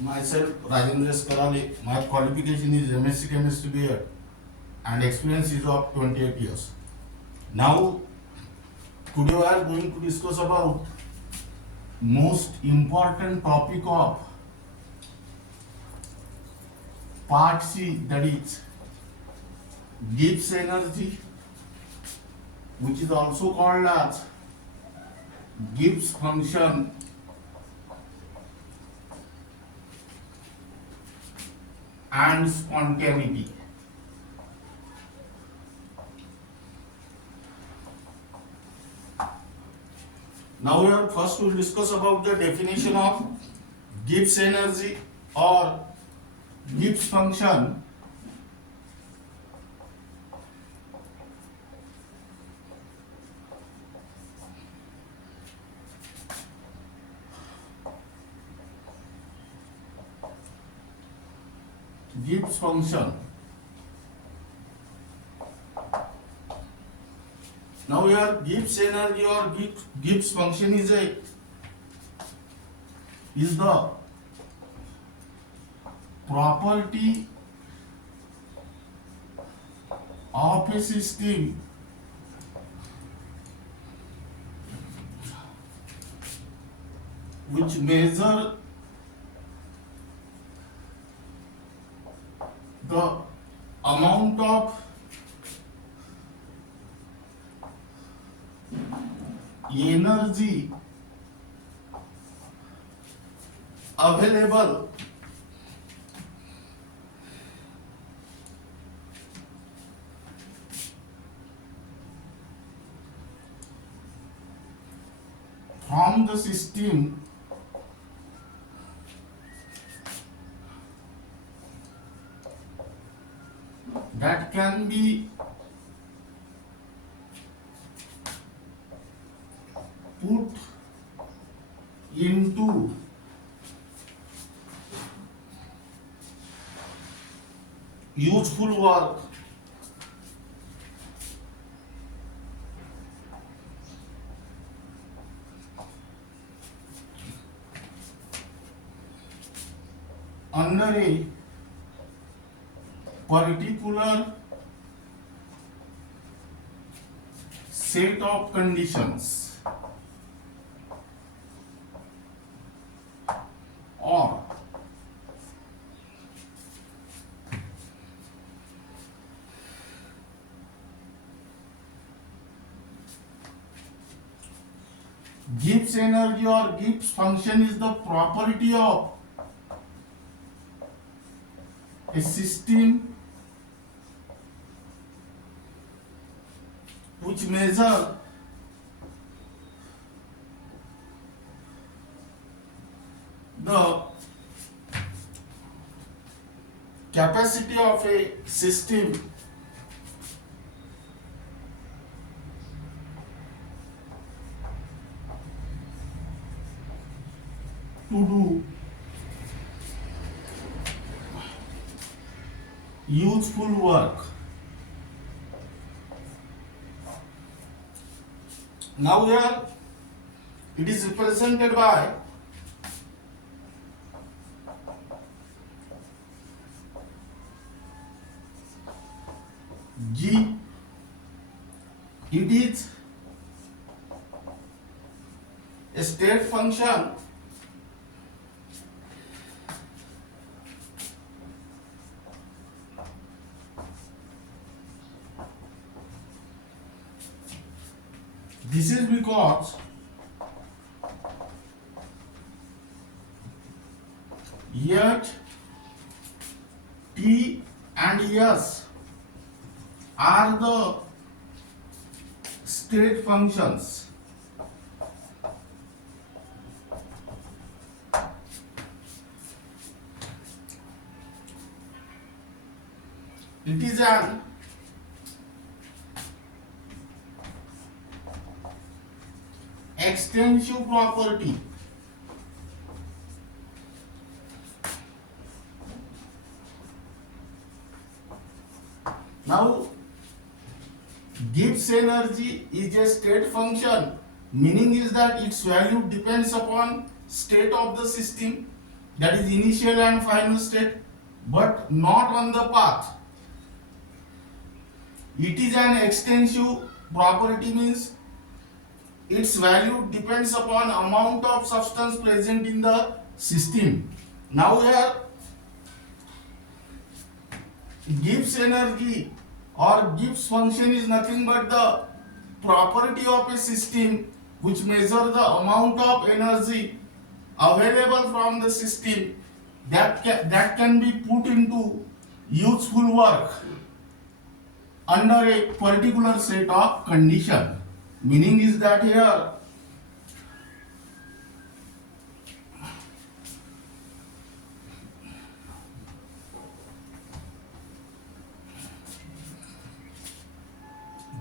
Myself, Rajendra Karale. My qualification is MSc Chemistry B.Ed and experience is of 28 years. Now, today we are going to discuss about most important topic of part C, that is Gibbs energy, which is also called as Gibbs function and spontaneity. Now we are first will discuss about the definition of Gibbs energy or Gibbs function. Gibbs function. Now here Gibbs energy or Gibbs function is the property of a system which measure the amount of energy available from the system that can be put into useful work under a particular set of conditions, or Gibbs energy or Gibbs function is the property of a system which measure the capacity of a system to do useful work. Now here it is represented by G. It is a state function this is because H, T and S are the state functions. It is an extensive property now Gibbs energy is a state function, meaning is that its value depends upon state of the system. that is initial and final state, but not on the path. It is an extensive property, means its value depends upon amount of substance present in the system. Now here Gibbs energy or Gibbs function is nothing but the property of a system which measures the amount of energy available from the system that can be put into useful work under a particular set of condition. Meaning is that here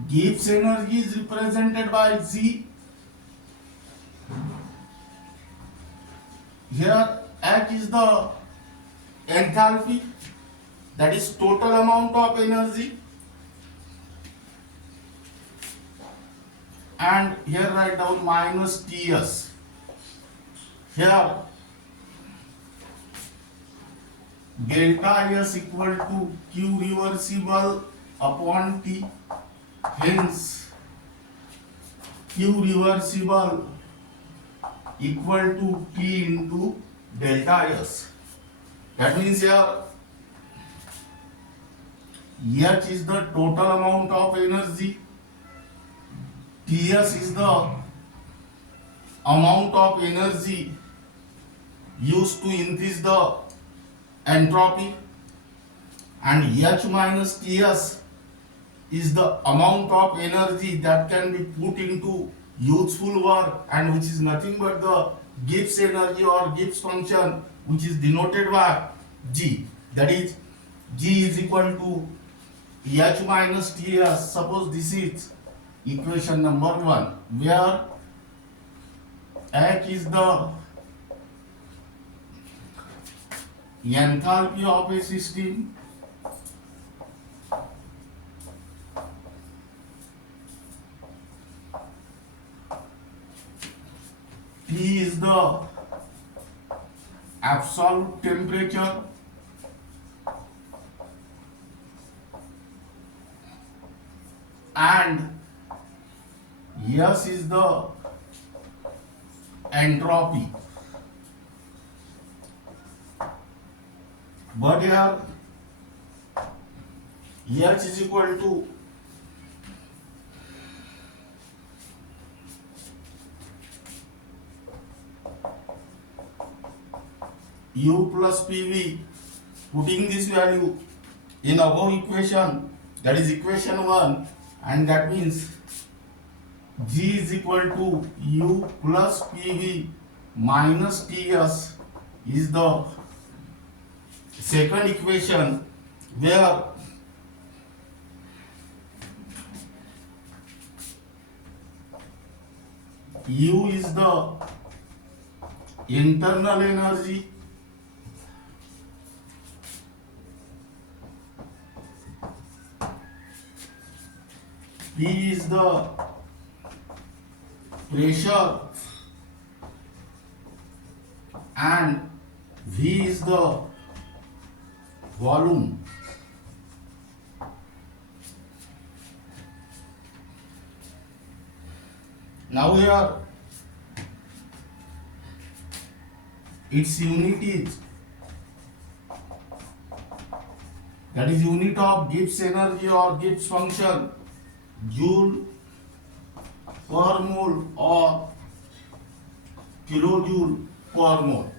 Gibbs energy is represented by Z. Here H is the enthalpy, that is total amount of energy, and here write down minus Ts. Here delta S equal to Q reversible upon T. Hence Q reversible equal to T into delta S. That means here H is the total amount of energy, Ts is the amount of energy used to increase the entropy, and H minus Ts is the amount of energy that can be put into useful work, and which is nothing but the Gibbs energy or Gibbs function, which is denoted by G. That is, G is equal to H minus Ts. Suppose this is equation number 1, where H is the enthalpy of a system, T is the absolute temperature, and S is the entropy. But here H is equal to U plus PV. Putting this value in above equation, that is equation 1, and that means G is equal to U plus PV minus Ts is the second equation, where U is the internal energy, P is the pressure, and V is the volume. Now here its unit is, that is unit of Gibbs energy or Gibbs function, joule per mole or kilojoule per mole.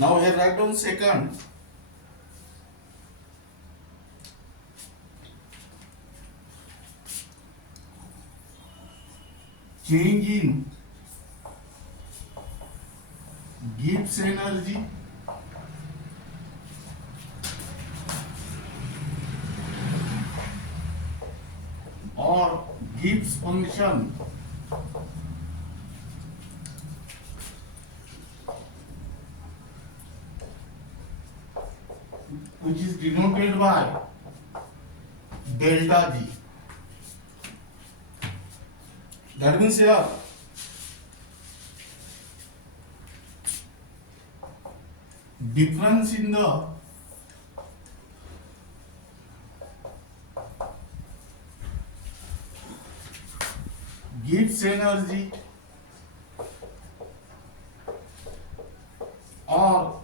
Now here write down second. Change in Gibbs energy or Gibbs function which is denoted by delta G. That means here difference in the Gibbs energy or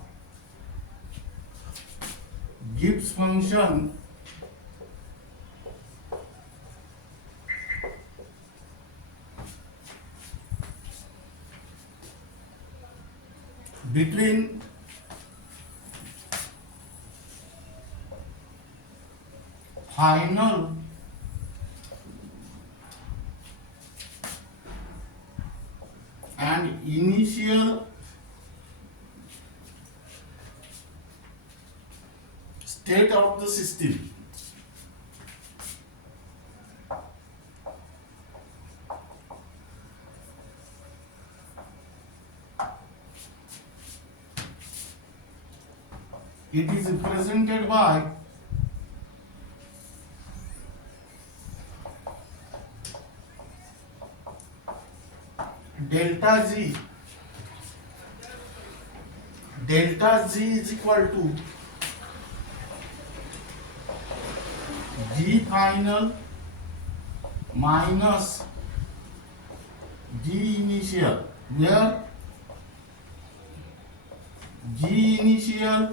Gibbs function between final and initial state of the system. It is represented by delta G. Delta G is equal to G final minus G initial, where G initial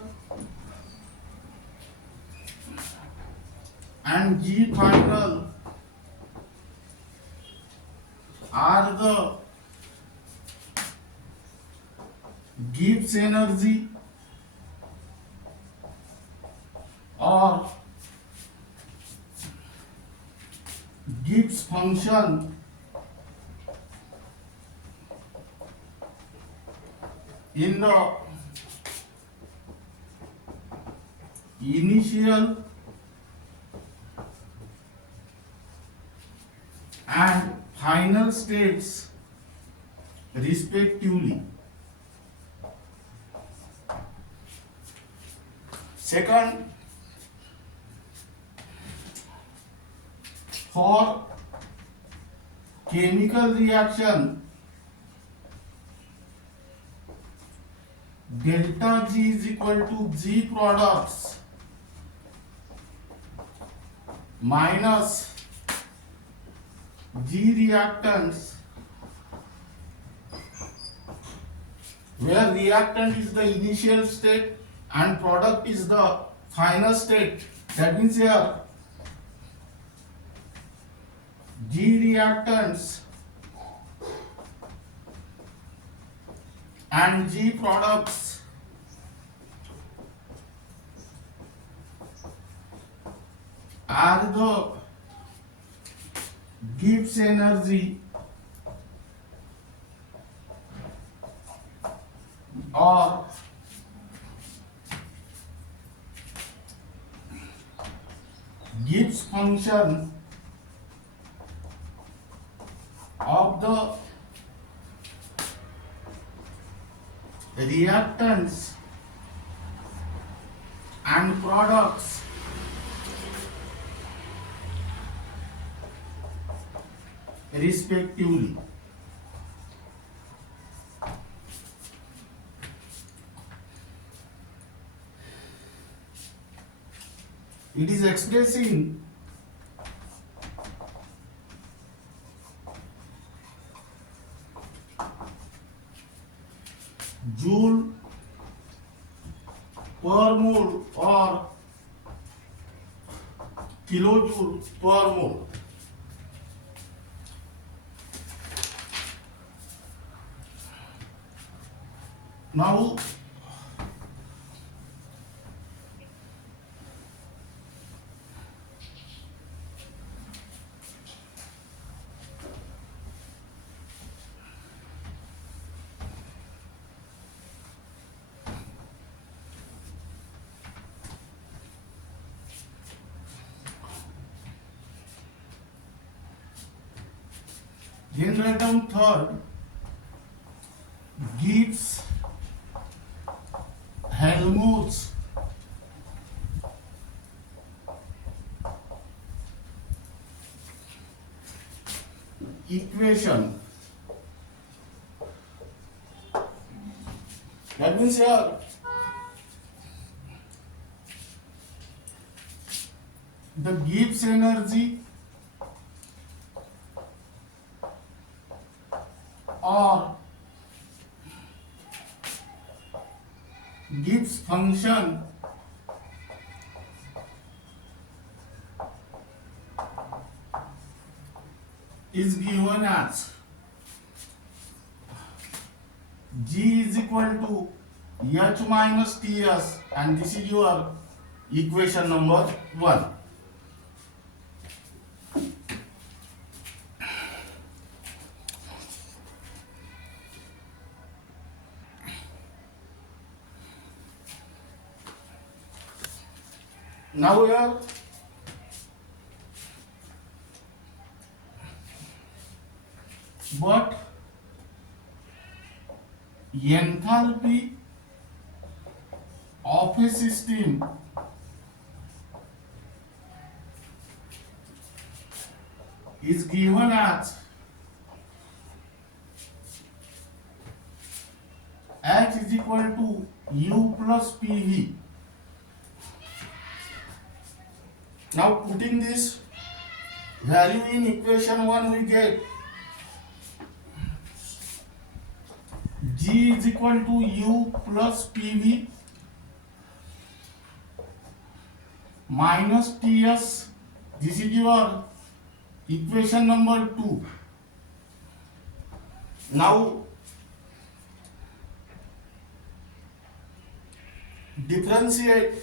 and G final are the Gibbs energy or Gibbs function in the initial and final states respectively. Second, for chemical reaction, delta G is equal to G products minus G reactants, where reactant is the initial state and product is the final state. That means here G reactants and G products are the Gibbs energy or Gibbs function of the reactants and products respectively. It is expressing joule per mole or kilojoule per mole. Now Then write down third, Gibbs Helmholtz equation. That means here the Gibbs energy or Gibbs function is given as G is equal to H minus Ts, and this is your equation number 1. Now here but enthalpy of a system is given as H is equal to U plus PV. Now putting this value in equation 1, we get G is equal to U plus PV minus Ts. This is your equation number 2. Now differentiate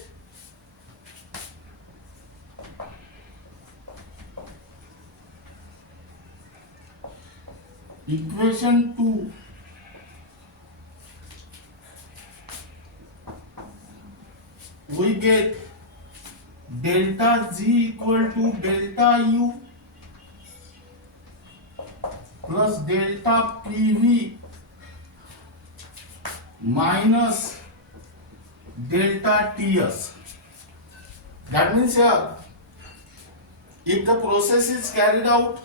equation 2 we get delta G equal to delta U plus delta PV minus delta Ts. That means here, if the process is carried out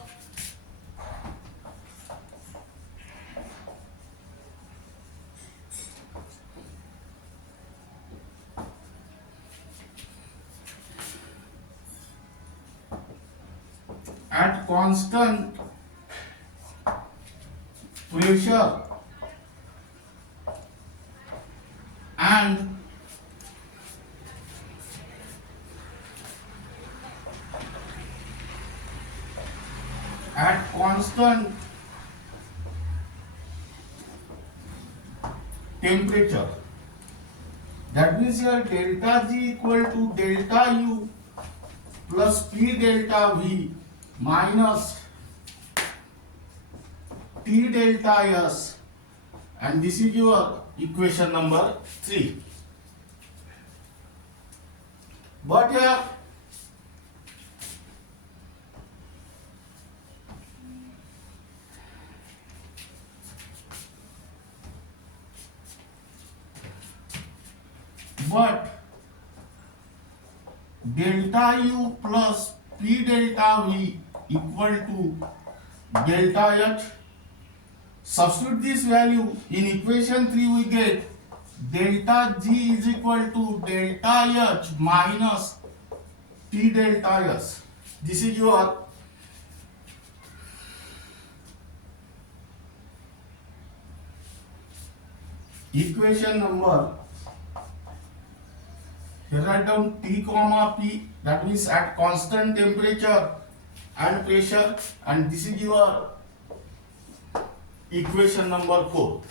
at constant pressure and at constant temperature, that means here delta G equal to delta U plus P delta V minus T delta S, and this is your equation number 3. But here delta U plus P delta V equal to delta H. Substitute this value in equation 3, we get delta G is equal to delta H minus T delta S. This is your equation number. Here write down T comma P, that means at constant temperature and pressure, and this is your equation number 4.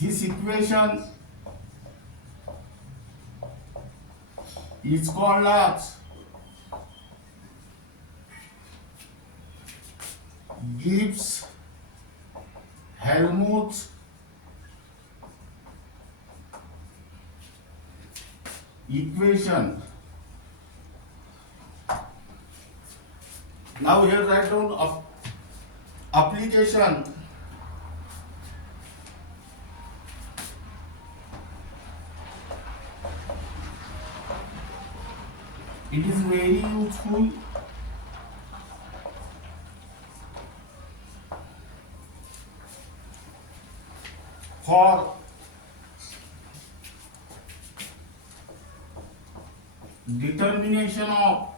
This equation is called as Gibbs Helmholtz equation. Now here write down application. It is very useful for determination of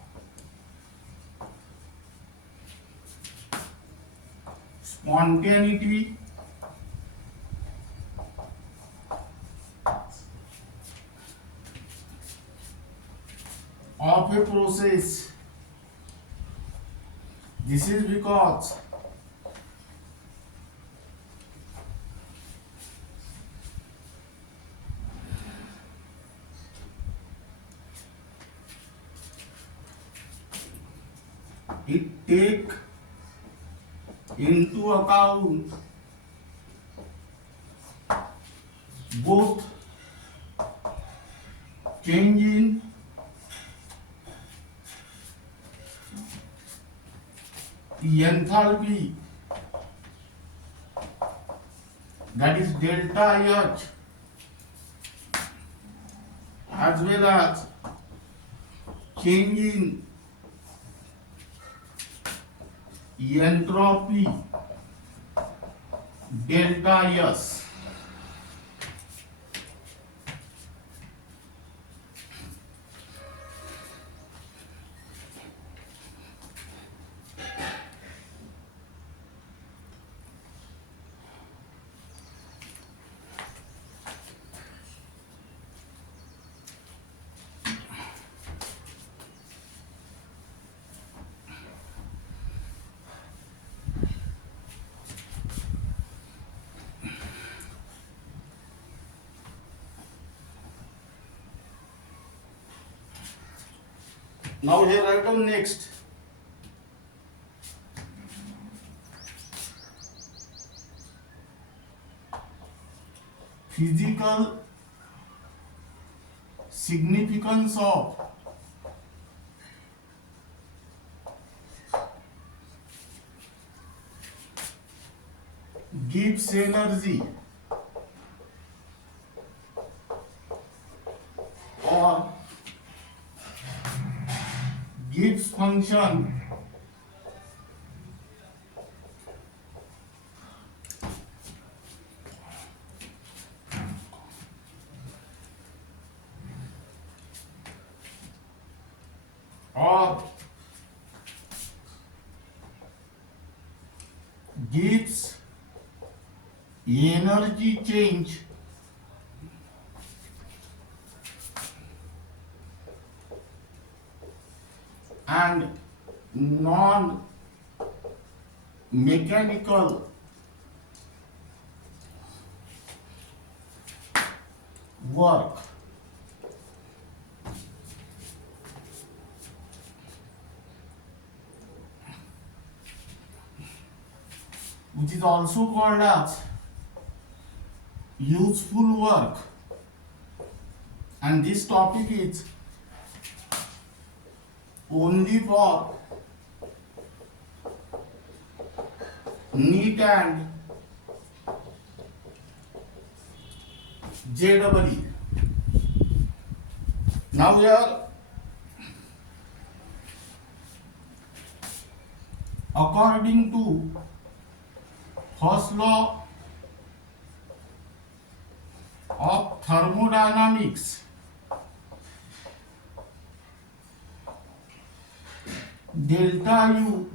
spontaneity of a process. This is because it take into account both change in enthalpy, that is delta H, as well as change in entropy, delta S. Now here write down next. Physical significance of Gibbs energy or Gibbs function or Gibbs energy change and non-mechanical work which is also called as useful work, and this topic is only for NEET and JEE. Now here, according to first law of thermodynamics, delta U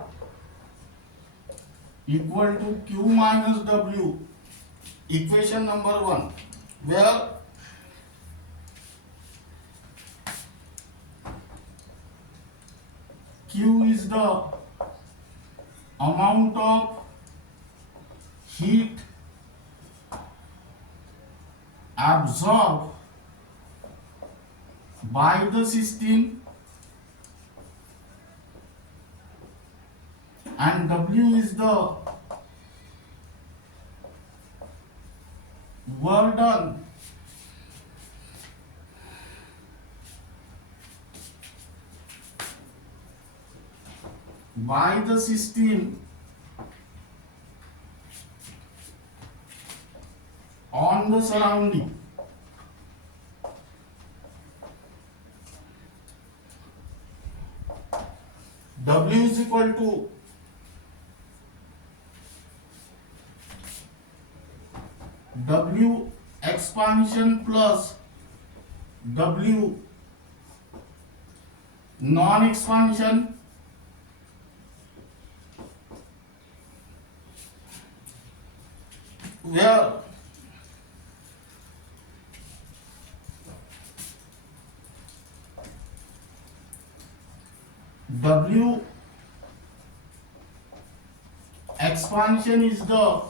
equal to Q minus W, equation number 1, where Q is the amount of heat absorbed by the system, and W is the were done by the system on the surrounding. W is equal to W expansion plus W non-expansion where W expansion is the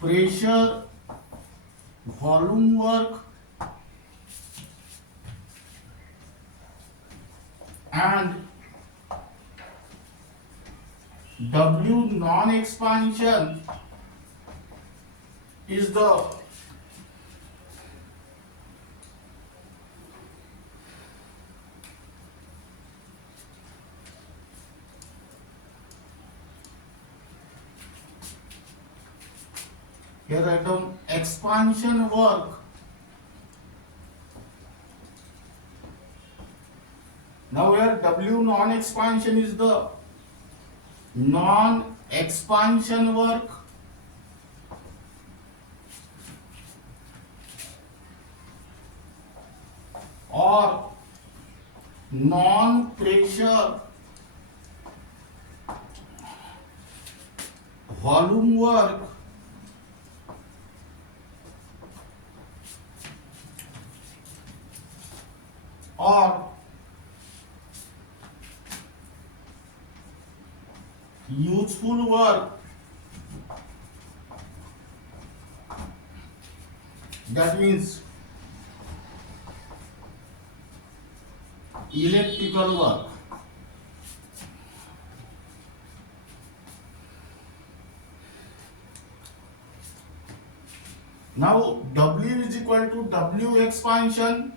pressure, volume work and W non-expansion is the here write down expansion work. Now here W non-expansion is the non-expansion work or non-pressure volume work or useful work, that means electrical work. Now W is equal to W expansion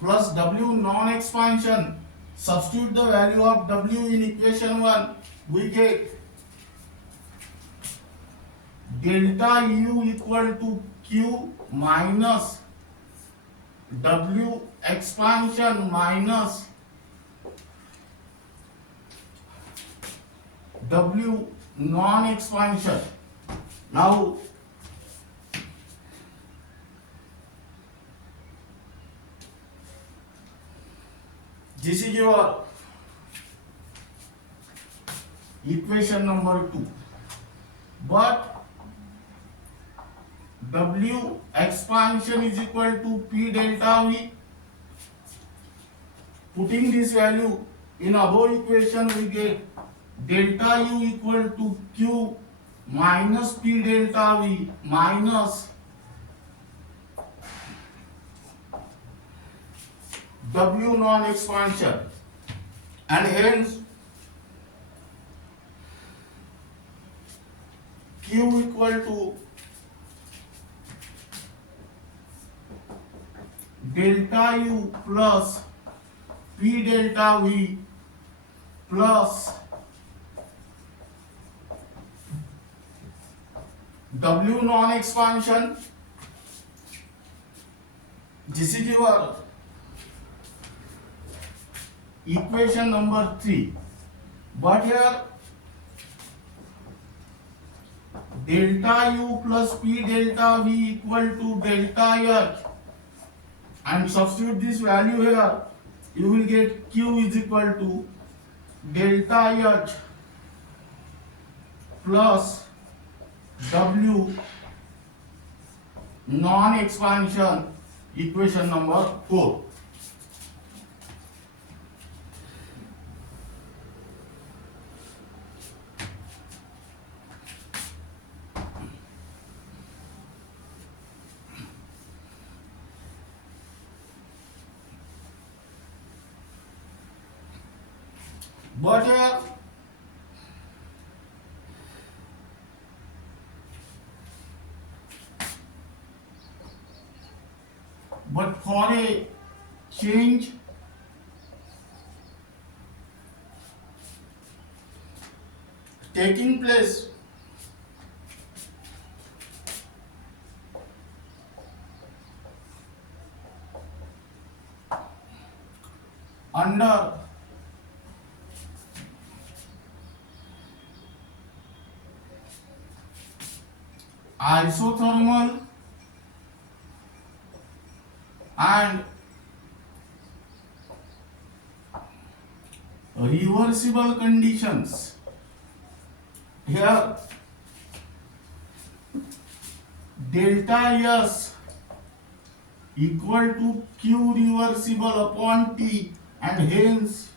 plus W non-expansion. Substitute the value of W in equation 1. We get delta U equal to Q minus W expansion minus W non-expansion. Now this is your equation number 2. But W expansion is equal to P delta V. Putting this value in above equation, we get delta U equal to Q minus P delta V minus W non-expansion, and hence Q equal to delta U plus P delta V plus W non-expansion. This is your equation number 3. But here delta U plus P delta V equal to delta H, and substitute this value here, you will get Q is equal to delta H plus W non-expansion, equation number 4. But here but for a change taking place under isothermal and reversible conditions. Here delta S equal to Q reversible upon T, and hence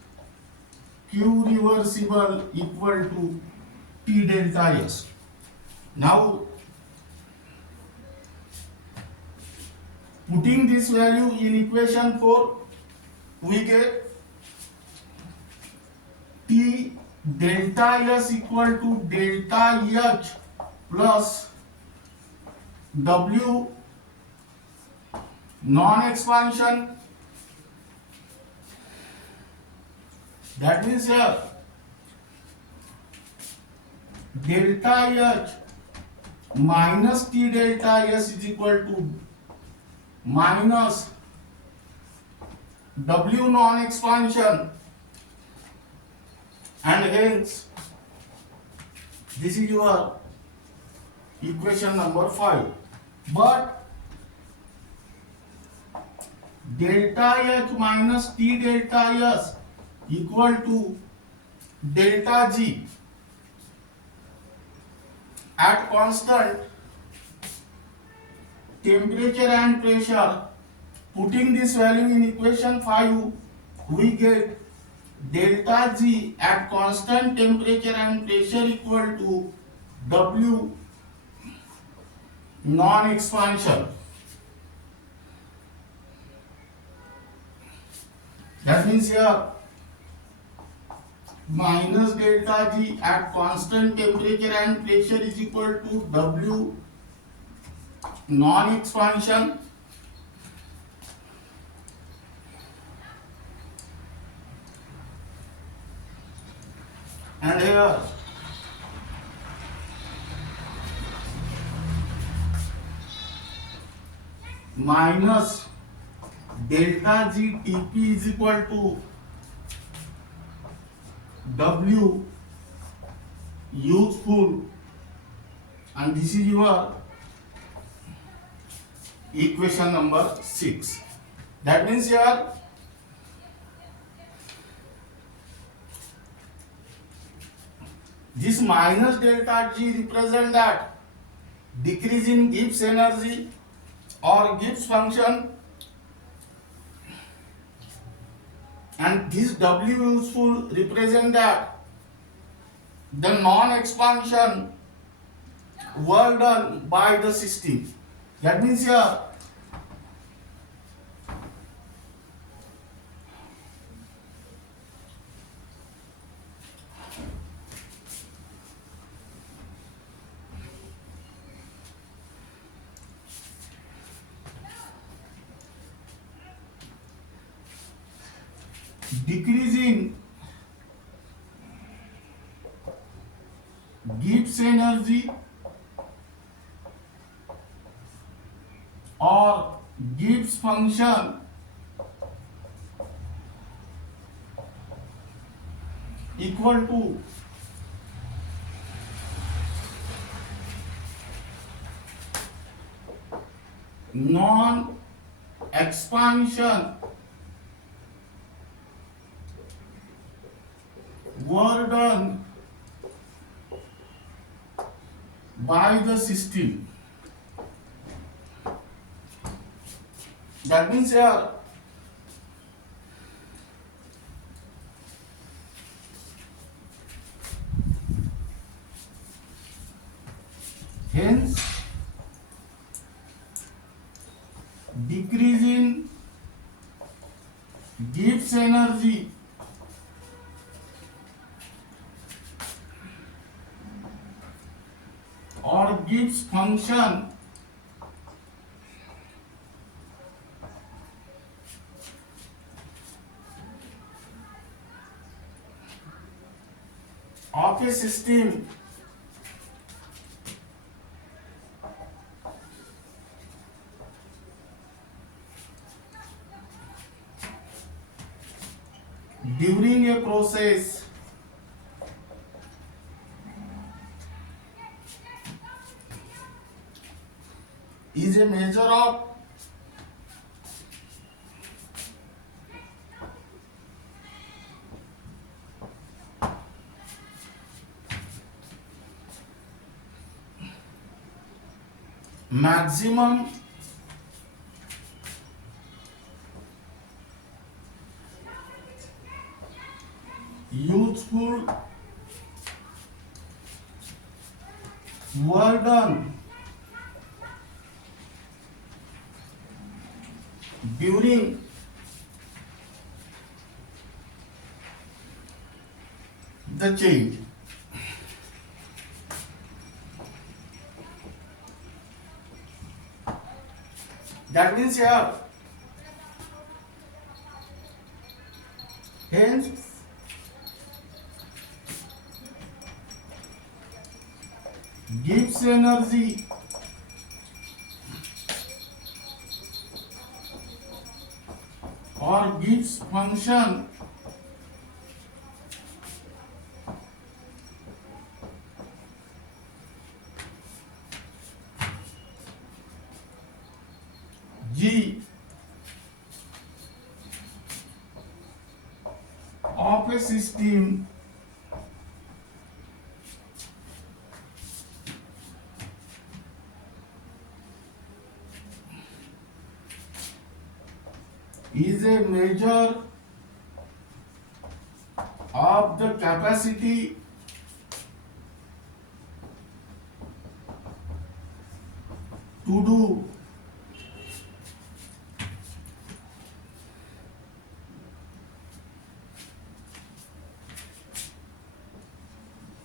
Q reversible equal to T delta S. Now putting this value in equation 4, we get T delta S equal to delta H plus W non-expansion. That means here delta H minus T delta S is equal to minus W non-expansion, and hence this is your equation number 5. But delta H minus T delta S equal to delta G at constant temperature and pressure. Putting this value in equation 5, we get delta G at constant temperature and pressure equal to W non-expansion. That means here minus delta G at constant temperature and pressure is equal to W non-expansion, and here minus delta G Tp is equal to W useful, and this is your equation number 6. That means here this minus delta G represent that decrease in Gibbs energy or Gibbs function, and this W useful represent that the non-expansion work done by the system. That means here decrease in Gibbs energy or Gibbs function equal to non-expansion work done by the system. That means here hence decrease in Gibbs energy function of a system during a process is a measure of maximum useful work done during the change. That means here, hence Gibbs energy or Gibbs function G of a system is a measure of the capacity to do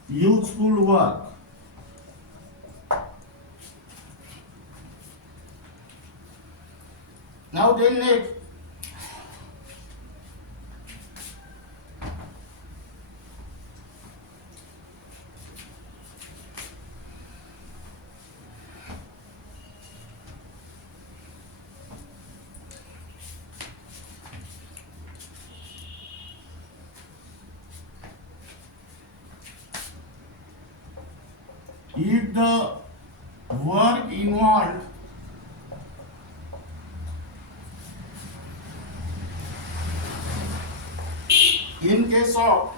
useful work. Now then next, if the work involved in case of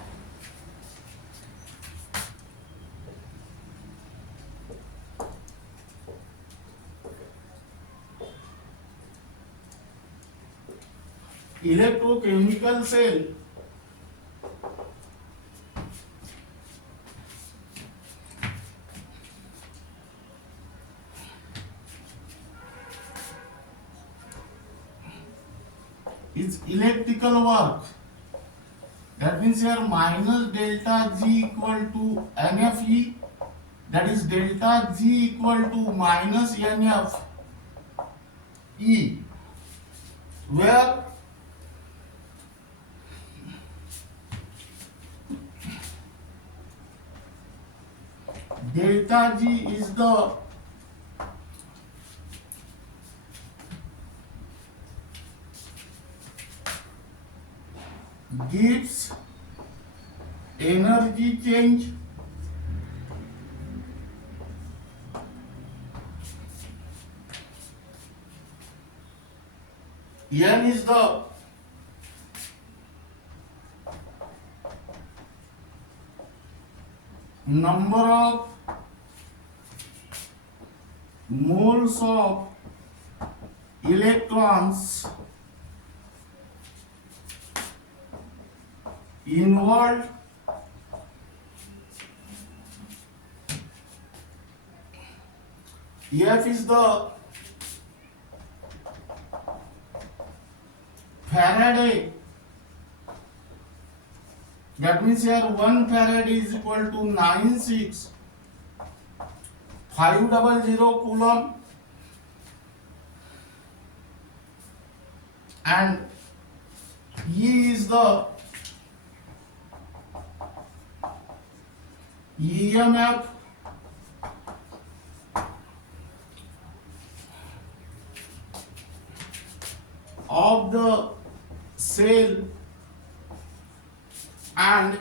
electrochemical cell is electrical work. That means here minus delta G equal to NFE, that is delta G equal to minus NF E, where delta G is the Gibbs energy change N is the number of moles of electrons involved F is the Faraday. That means here 1 Farad is equal to 500 coulomb, and E is the EMF of the cell, and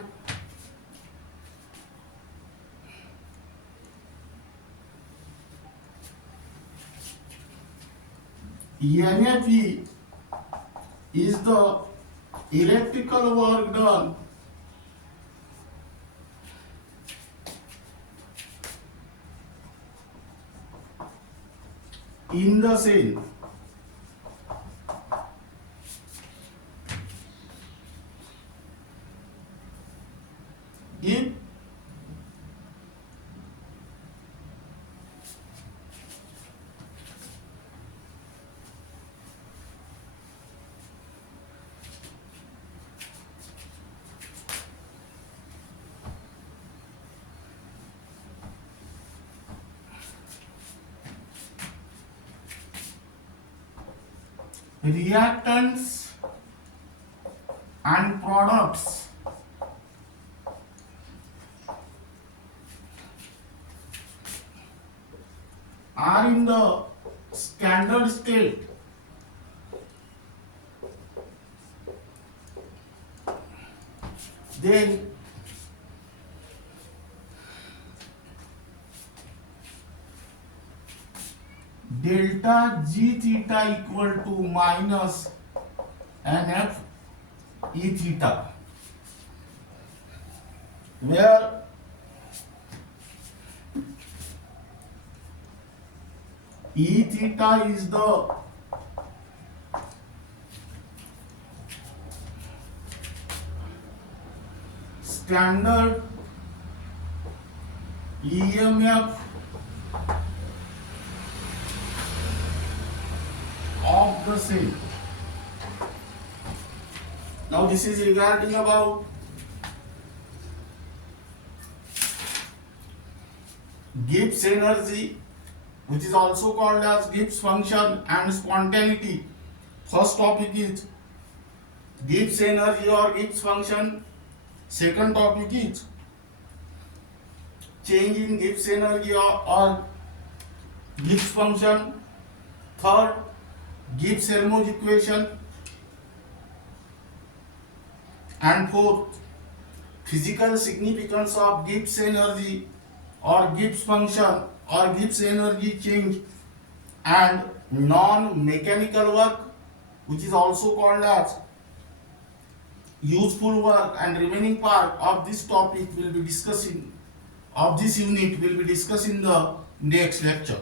NFE is the electrical work done in the cell. If reactants and products are in the standard state, then delta G theta equal to minus NF E theta, where E theta is the standard EMF of the cell. Now this is regarding about Gibbs energy, which is also called as Gibbs function, and spontaneity. First topic is Gibbs energy or Gibbs function. Second topic is change in Gibbs energy or Gibbs function. Third, Gibbs-Helmholtz equation. And fourth, physical significance of Gibbs energy or Gibbs function or Gibbs energy change, and non-mechanical work, which is also called as useful work. And remaining part of this topic will be discussing, of this unit will be discussed in the next lecture.